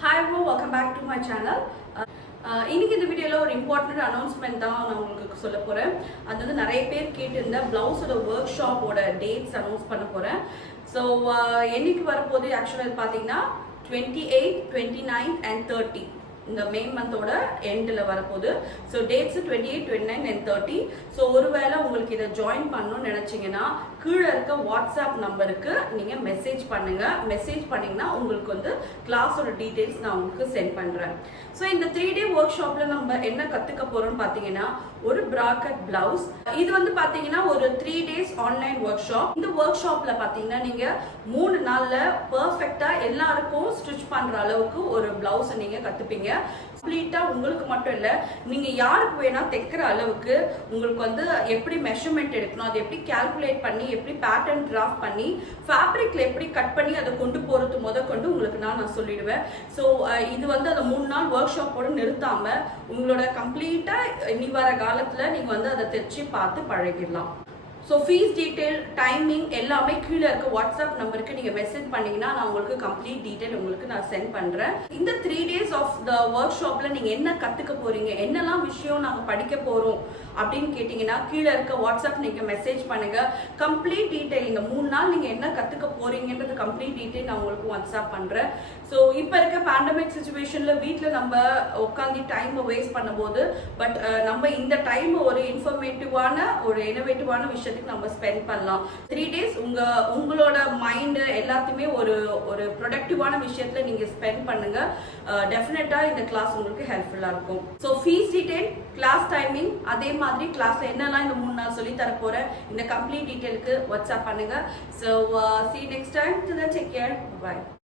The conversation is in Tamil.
Hi everyone, welcome back to my channel. இன்னைக்கு இந்த வீடியோல ஒரு இம்பார்ட்டன்ட் அனௌன்ஸ்மெண்ட் தான் நான் உங்களுக்கு சொல்ல போறேன். அது வந்து நிறைய பேர் கேட்டிருந்த பிளவுஸோட ஒர்க் ஷாப்போட டேட்ஸ் அனௌன்ஸ் பண்ண போறேன். ஸோ என்னைக்கு வரப்போகுது ஆக்சுவலாக பார்த்தீங்கன்னா 28, 29 and 30 இந்த மே மந்தோட எண்டில் வரப்போகுது. So dates 28, 29 and 30. ஸோ ஒருவேளை உங்களுக்கு இதை ஜாயின் பண்ணணும்னு நினச்சிங்கன்னா கீழே இருக்க வாட்ஸ்அப் நம்பருக்கு நீங்கள் மெசேஜ் பண்ணுங்கள். மெசேஜ் பண்ணிங்கன்னா உங்களுக்கு வந்து கிளாஸோட டீட்டெயில்ஸ் நான் உங்களுக்கு சென்ட் பண்ணுறேன். ஸோ இந்த 3 day ஒர்க் ஷாப்பில் நம்ம என்ன கற்றுக்க போகிறோம்னு பார்த்தீங்கன்னா ஒரு ப்ராக்கெட் பிளவுஸ். இது வந்து பார்த்தீங்கன்னா ஒரு 3 days ஆன்லைன் ஒர்க் ஷாப். இந்த ஒர்க் ஷாப்பில் பார்த்தீங்கன்னா நீங்கள் 3 நாளில் பர்ஃபெக்டாக எல்லாருக்கும் ஸ்டிச் பண்ணுற அளவுக்கு ஒரு பிளவுஸை நீங்கள் கற்றுப்பீங்க. கம்ப்ளீட்டா உங்களுக்கு மட்டும் இல்ல, நீங்க யாருக்கு வேணா தைக்கிற அளவுக்கு உங்களுக்கு வந்து எப்படி மெஷர்மெண்ட் எடுக்கணும், அதை எப்படி கால்குலேட் பண்ணி, எப்படி பேட்டர்ன் டிராஃப்ட் பண்ணி, ஃபேப்ரிக்ல எப்படி கட் பண்ணி அதை கொண்டு போறது முதற்கொண்டு உங்களுக்கு நான் சொல்லிடுவேன். ஸோ இது வந்து அந்த 3 நாள் ஒர்க் ஷாப்போட நிறுத்தாம உங்களோட கம்ப்ளீட்டா இனி வர காலத்துல நீங்க வந்து அதை தைச்சு பார்த்து பழகிடலாம். ஸோ ஃபீஸ் டீட்டெயில், டைமிங் எல்லாமே கீழே இருக்க வாட்ஸ்அப் நம்பருக்கு நீங்கள் மெசேஜ் பண்ணீங்கன்னா நான் உங்களுக்கு கம்ப்ளீட் டீட்டெயில் உங்களுக்கு நான் சென்ட் பண்ணுறேன். இந்த 3 days ஆஃப் த ஒர்க் ஷாப்பில் நீங்கள் என்ன கற்றுக்க போகிறீங்க, என்னெல்லாம் விஷயம் நாங்கள் படிக்க போகிறோம் அப்படின்னு கேட்டிங்கன்னா கீழே இருக்க வாட்ஸ்அப் நீங்கள் மெசேஜ் பண்ணுங்கள். கம்ப்ளீட் டீட்டெயில் இந்த 3 நாள் நீங்கள் என்ன கற்றுக்க போகிறீங்கன்றது கம்ப்ளீட் டீட்டெயில் நான் உங்களுக்கு வாட்ஸ்அப் பண்ணுறேன். ஸோ இப்போ இருக்க பேண்டமிக் சுச்சுவேஷனில் வீட்டில் நம்ம உட்காந்து டைமை வேஸ்ட் பண்ணும்போது பட் நம்ம இந்த டைமை ஒரு இன்ஃபர்மேட்டிவான ஒரு இனோவேட்டிவான விஷயத்தை நம்ம ஸ்பெண்ட் பண்ணலாம். 3 days உங்களோட மைண்ட் எல்லாத்தையுமே ஒரு ப்ரொடக்டிவான விஷயத்துல நீங்க ஸ்பெண்ட் பண்ணுங்க. டெஃபினட்டா இந்த கிளாஸ் உங்களுக்கு ஹெல்ப்ஃபுல்லா இருக்கும். So fees detail, class timing, அதே மாதிரி கிளாஸ்ல என்னெல்லாம் இந்த 3 நாள் சொல்லி தர போறேன் இந்த கம்ப்ளீட் டீடைலுக்கு வாட்ஸ்அப் பண்ணுங்க. So see you next time. Till then, take care. Bye.